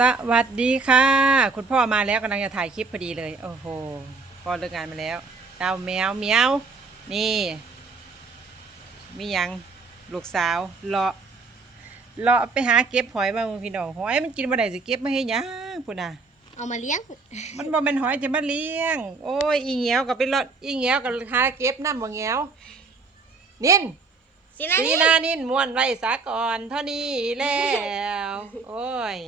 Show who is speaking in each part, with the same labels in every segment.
Speaker 1: สวัสดีค่ะ คุณพ่อมาแล้วกำลังจะถ่ายคลิปพอดีเลย โอ้โหพ่อเลิกงานมาแล้วเจ้าแมวเมียวนี่ มีหยังลูกสาวเลาะเลาะไปหาเก็บหอยมาพี่น้องหอยมันกินบ่ได้สิเก็บมาให้หยังพุ่นน่ะ
Speaker 2: เอามาเลี้ยง
Speaker 1: มันบ่แม่นหอยจะมาเลี้ยง โอ้ยอีเหียวก็ไปเลาะอีเหียวก็หาเก็บน้ำบ่เหียวนิน
Speaker 2: สีนา
Speaker 1: สี
Speaker 2: นี่
Speaker 1: หนานินม้วนไว้สาก่อนเท่านี้แล้ว โอ้ย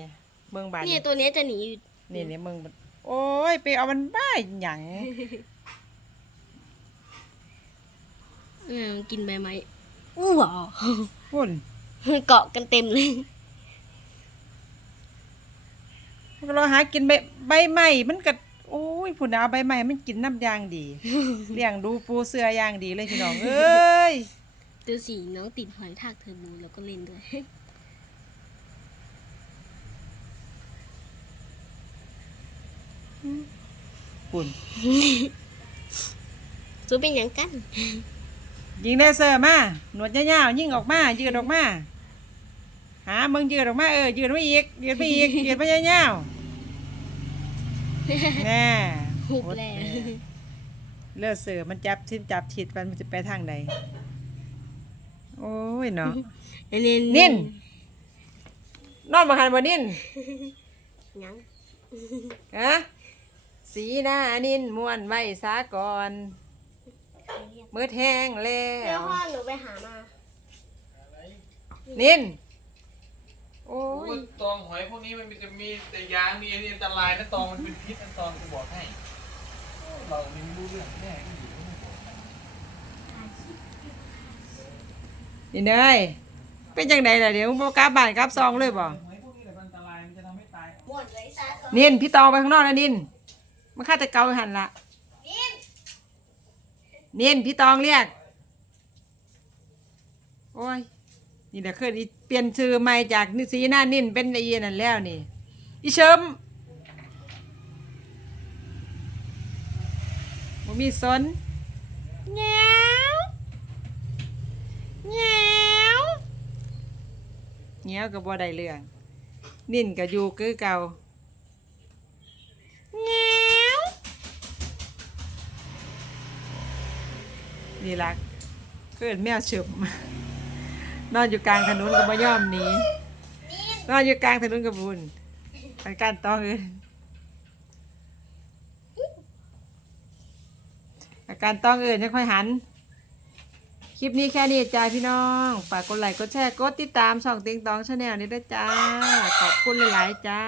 Speaker 1: เมืองบาน
Speaker 2: เนี่ยตัวเนี้ยจะหนีอยู่
Speaker 1: นี่เนี่ยเมืองบัดโอ้ยไปเอามันบ้าหยัง
Speaker 2: เออกินใบไม้อู้ว้าว
Speaker 1: พุ่น
Speaker 2: เกาะกันเต็มเลย
Speaker 1: เราหากินใบใบไม้มันก็โอ้ยพุ่นเอาใบไม้มันกินน้ำยางดี เลี้ยงดูปูเสือยางดีเลยพี่น้องเอ้ย
Speaker 2: ดูสิน้องติดหอยทากเทอร์โบแล้วก็เล่นด้วย
Speaker 1: พุ่น
Speaker 2: ซูเป็นหยังกัน
Speaker 1: ยิงได้เซอร์มา หนวดยาวๆยิงออกมา ยืดออกมา หามึงยืดออกมา เออ ยืดไปอีก ยืดไปอีก ยืดไปยาวๆแน่
Speaker 2: หุบแล้ว
Speaker 1: เลือดเสือมันจับทิศจับทิศมันจะไปทางใด โอ้ยเนาะ
Speaker 2: อันนี้
Speaker 1: นิ่นนอนมาหันบ่นิน
Speaker 2: ยัง
Speaker 1: ฮะ สีหน้านินม้วนไว้สาก่อนมืดแห้งแล้
Speaker 2: เดี๋ยว
Speaker 1: ว
Speaker 2: พ่อหนูไปหามา
Speaker 1: นิน โอ้
Speaker 3: โอ้
Speaker 1: ย
Speaker 3: ยตองหอยพวกนี้มันจะมีแต่ยางมีอันนี้อันตรายนะตองมันเป็นพิษนะตองกูบอกให้ เราไม่รู้เรื่องแน่ก็อยู่ไม่บอก
Speaker 1: นี่เนยเป็นจังไดล่ะเดี๋ยวบ่กลับบ้านกลับซองเลยบ่
Speaker 3: หอยพวกนี้แหละมันอันตรายมันจะทำให้ตาย
Speaker 2: หมดเลยซาก่อน
Speaker 1: นินพี่ตองไปข้างนอกแล้วนิน มันฆ่าแต่เกาหันละนินพี่ตองเรียก โอ้ย นี่แหละคืออีเปลี่ยนชื่อใหม่จากนิสีหน้านิ่นเป็นไอ้เหี้ยนั่นแล้วนี่อีเชิมบ่มีสนแง้วแง้วแง้วก็บ่ได้เรื่อง นิ่นก็อยู่คือเก่า นี่ล่ะเกิดแมวเฉิบนอนอยู่กลางถนนก็บ่ย่อมหนีนอนอยู่กลางถนนกับบุญกันการต้องเอ้ยอาการต้องเอิญจะค่อยหัน คลิปนี้แค่นี้จ้าพี่น้องฝากกดไลค์กดแชร์กดติดตามช่องติงตองชาแนลนี้ด้วยจ้า ขอบคุณหลายๆจ้า